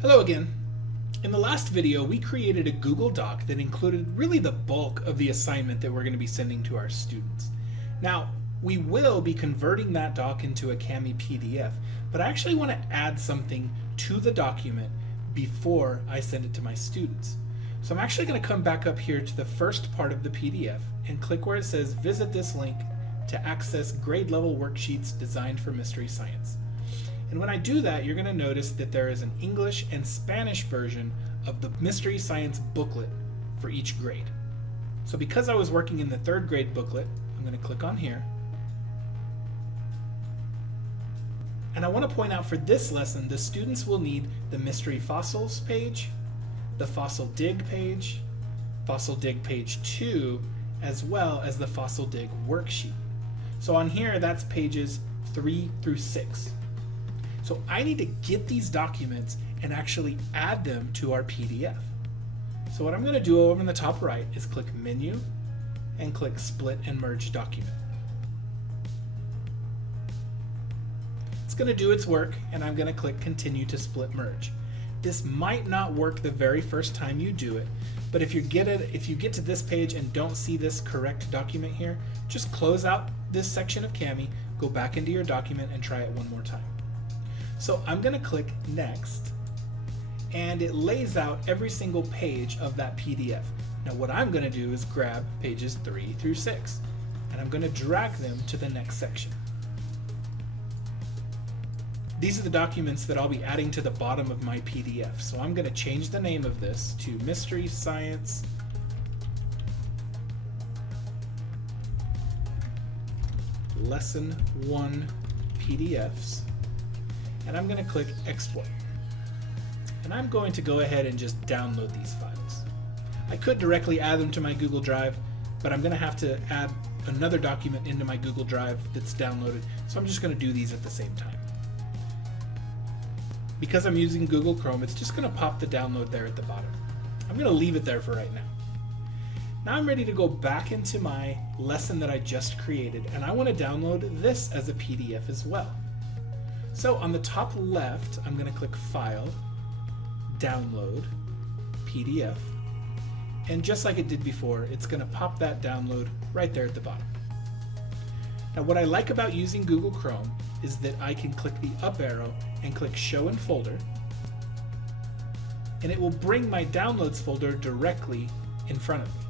Hello again. In the last video, we created a Google Doc that included really the bulk of the assignment that we're going to be sending to our students. Now, we will be converting that doc into a Kami PDF, but I actually want to add something to the document before I send it to my students. So I'm actually going to come back up here to the first part of the PDF and click where it says visit this link to access grade level worksheets designed for Mystery Science. And when I do that, you're going to notice that there is an English and Spanish version of the Mystery Science booklet for each grade. So because I was working in the third grade booklet, I'm going to click on here. And I want to point out for this lesson, the students will need the Mystery Fossils page, the Fossil Dig page 2, as well as the Fossil Dig worksheet. So on here, that's pages 3 through 6. So I need to get these documents and actually add them to our PDF. So what I'm going to do over in the top right is click Menu and click Split and Merge Document. It's going to do its work, and I'm going to click Continue to Split Merge. This might not work the very first time you do it, but if you get to this page and don't see this correct document here, just close out this section of Kami, go back into your document, and try it one more time. So I'm going to click Next, and it lays out every single page of that PDF. Now what I'm going to do is grab pages 3 through 6, and I'm going to drag them to the next section. These are the documents that I'll be adding to the bottom of my PDF. So I'm going to change the name of this to Mystery Science Lesson 1 PDFs. And I'm going to click Export. And I'm going to go ahead and just download these files. I could directly add them to my Google Drive, but I'm going to have to add another document into my Google Drive that's downloaded, so I'm just going to do these at the same time. Because I'm using Google Chrome, it's just going to pop the download there at the bottom. I'm going to leave it there for right now. Now I'm ready to go back into my lesson that I just created, and I want to download this as a PDF as well. So on the top left, I'm going to click File, Download, PDF, and just like it did before, it's going to pop that download right there at the bottom. Now what I like about using Google Chrome is that I can click the up arrow and click Show in Folder, and it will bring my Downloads folder directly in front of me.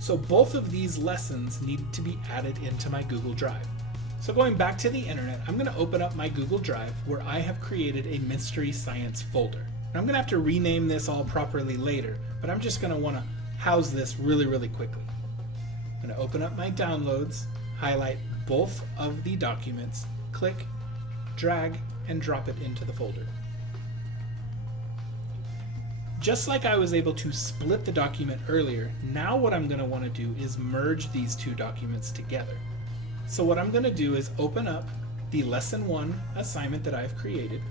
So both of these lessons need to be added into my Google Drive. So going back to the internet, I'm going to open up my Google Drive where I have created a Mystery Science folder. Now I'm going to have to rename this all properly later, but I'm just going to want to house this really quickly. I'm going to open up my downloads, highlight both of the documents, click, drag, and drop it into the folder. Just like I was able to split the document earlier, now what I'm going to want to do is merge these two documents together. So what I'm going to do is open up the Lesson 1 assignment that I've created.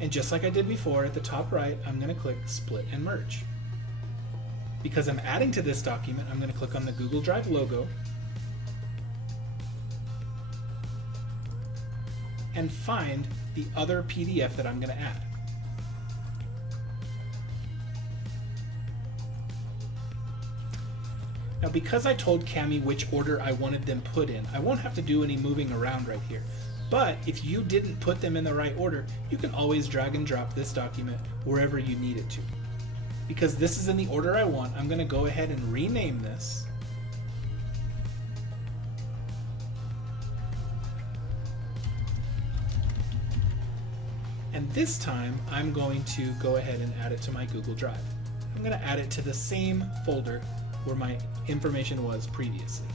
And just like I did before, at the top right, I'm going to click Split and Merge. Because I'm adding to this document, I'm going to click on the Google Drive logo and find the other PDF that I'm going to add. Now because I told Kami which order I wanted them put in, I won't have to do any moving around right here. But if you didn't put them in the right order, you can always drag and drop this document wherever you need it to. Because this is in the order I want, I'm going to go ahead and rename this. And this time, I'm going to go ahead and add it to my Google Drive. I'm going to add it to the same folder where my information was previously.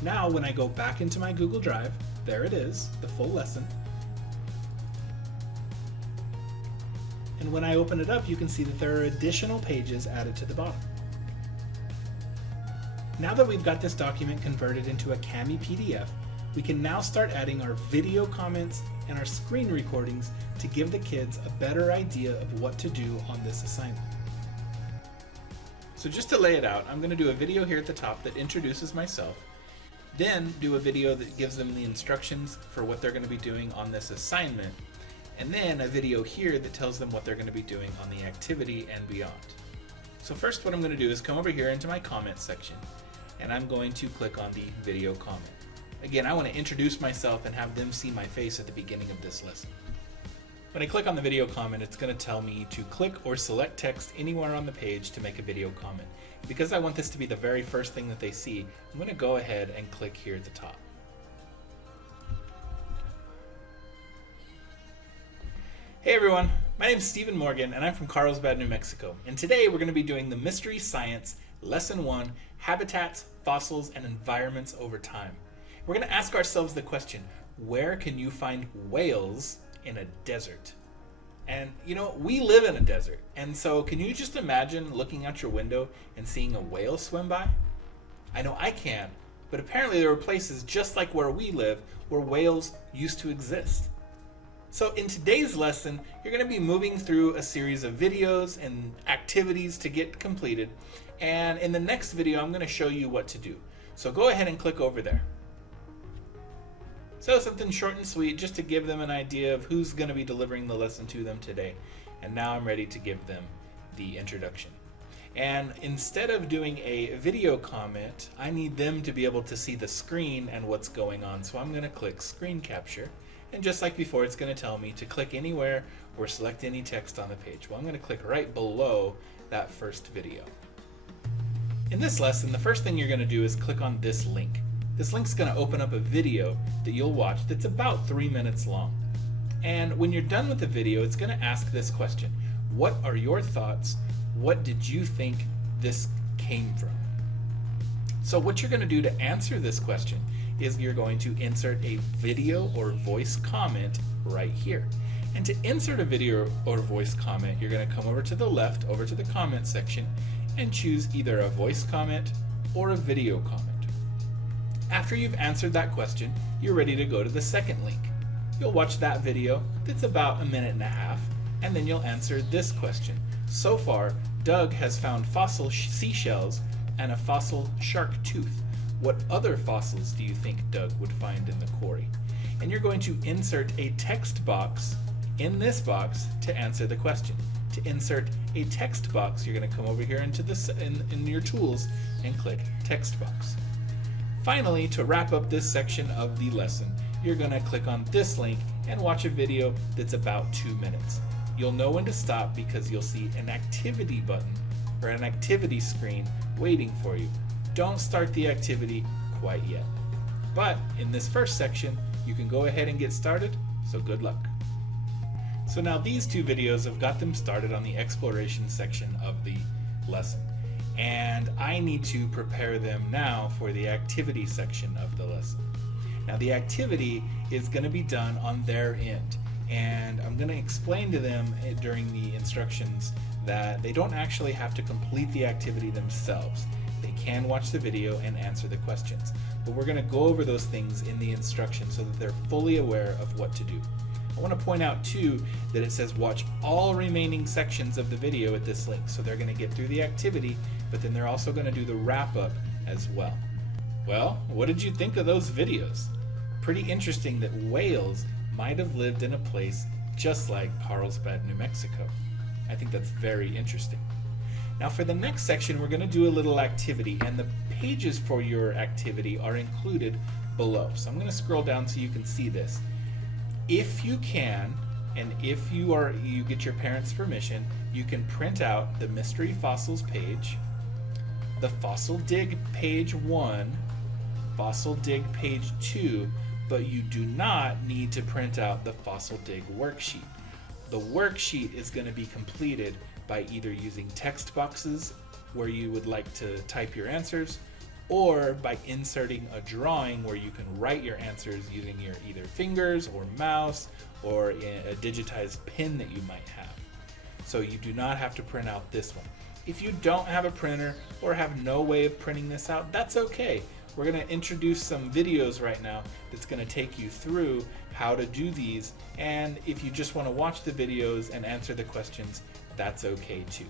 Now when I go back into my Google Drive, there it is, the full lesson. And when I open it up, you can see that there are additional pages added to the bottom. Now that we've got this document converted into a Kami PDF, we can now start adding our video comments and our screen recordings to give the kids a better idea of what to do on this assignment. So just to lay it out, I'm going to do a video here at the top that introduces myself, then do a video that gives them the instructions for what they're going to be doing on this assignment, and then a video here that tells them what they're going to be doing on the activity and beyond. So first what I'm going to do is come over here into my comments section, and I'm going to click on the video comment. Again, I want to introduce myself and have them see my face at the beginning of this lesson. When I click on the video comment, it's going to tell me to click or select text anywhere on the page to make a video comment. Because I want this to be the very first thing that they see, I'm going to go ahead and click here at the top. Hey everyone, my name is Stephen Morgan and I'm from Carlsbad, New Mexico. And today we're going to be doing the Mystery Science Lesson 1, Habitats, Fossils, and Environments Over Time. We're going to ask ourselves the question, where can you find whales in a desert? And you know, we live in a desert, and so can you just imagine looking out your window and seeing a whale swim by? I know I can't, but apparently there are places just like where we live where whales used to exist. So in today's lesson, you're going to be moving through a series of videos and activities to get completed, and in the next video I'm going to show you what to do. So go ahead and click over there. So something short and sweet just to give them an idea of who's going to be delivering the lesson to them today. And now I'm ready to give them the introduction. And instead of doing a video comment, I need them to be able to see the screen and what's going on. So I'm going to click screen capture. And just like before, it's going to tell me to click anywhere or select any text on the page. Well, I'm going to click right below that first video. In this lesson, the first thing you're going to do is click on this link. This link's going to open up a video that you'll watch that's about 3 minutes long. And when you're done with the video, it's going to ask this question. What are your thoughts? What did you think this came from? So what you're going to do to answer this question is you're going to insert a video or voice comment right here. And to insert a video or voice comment, you're going to come over to the left, over to the comment section, and choose either a voice comment or a video comment. After you've answered that question, you're ready to go to the second link. You'll watch that video that's about 1.5 minutes, and then you'll answer this question. So far, Doug has found fossil seashells and a fossil shark tooth. What other fossils do you think Doug would find in the quarry? And you're going to insert a text box in this box to answer the question. To insert a text box, you're going to come over here into this in your tools and click text box. Finally, to wrap up this section of the lesson, you're going to click on this link and watch a video that's about 2 minutes. You'll know when to stop because you'll see an activity button or an activity screen waiting for you. Don't start the activity quite yet. But in this first section, you can go ahead and get started, so good luck. So now these 2 videos have got them started on the exploration section of the lesson. And I need to prepare them now for the activity section of the lesson. Now the activity is going to be done on their end, and I'm going to explain to them during the instructions that they don't actually have to complete the activity themselves. They can watch the video and answer the questions, but we're going to go over those things in the instructions so that they're fully aware of what to do. I want to point out too that it says watch all remaining sections of the video at this link, so they're going to get through the activity, but then they're also going to do the wrap-up as well. Well, what did you think of those videos? Pretty interesting that whales might have lived in a place just like Carlsbad, New Mexico. I think that's very interesting. Now for the next section, we're going to do a little activity, and the pages for your activity are included below. So I'm going to scroll down so you can see this. If you can, and if you get your parents' permission, you can print out the Mystery Fossils page, the Fossil Dig page 1, Fossil Dig page 2, but you do not need to print out the Fossil Dig worksheet. The worksheet is going to be completed by either using text boxes where you would like to type your answers, or by inserting a drawing where you can write your answers using your either fingers or mouse or a digitized pen that you might have. So you do not have to print out this one. If you don't have a printer or have no way of printing this out, that's okay. We're going to introduce some videos right now that's going to take you through how to do these, and if you just want to watch the videos and answer the questions, that's okay too.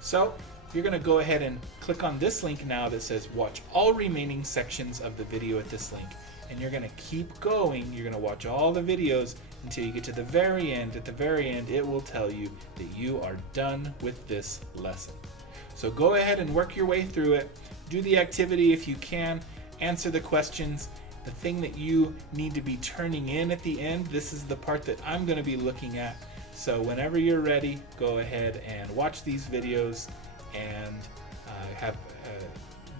So you're going to go ahead and click on this link now that says watch all remaining sections of the video at this link. And you're going to keep going. You're going to watch all the videos until you get to the very end. At the very end, it will tell you that you are done with this lesson. So go ahead and work your way through it. Do the activity if you can. Answer the questions. The thing that you need to be turning in at the end, this is the part that I'm going to be looking at. So whenever you're ready, go ahead and watch these videos and have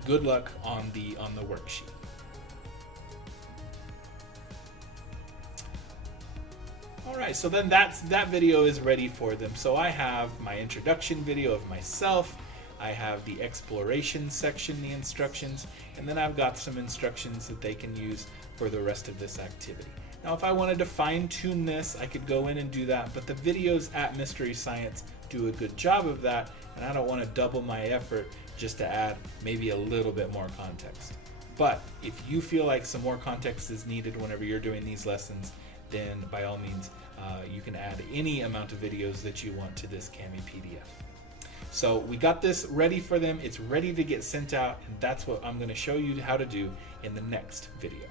good luck on the worksheet. Alright, so then that video is ready for them. So I have my introduction video of myself, I have the exploration section, the instructions, and then I've got some instructions that they can use for the rest of this activity. Now if I wanted to fine-tune this, I could go in and do that, but the videos at Mystery Science do a good job of that, and I don't want to double my effort just to add maybe a little bit more context. But if you feel like some more context is needed whenever you're doing these lessons, then by all means, you can add any amount of videos that you want to this Kami PDF. So we got this ready for them. It's ready to get sent out, and that's what I'm going to show you how to do in the next video.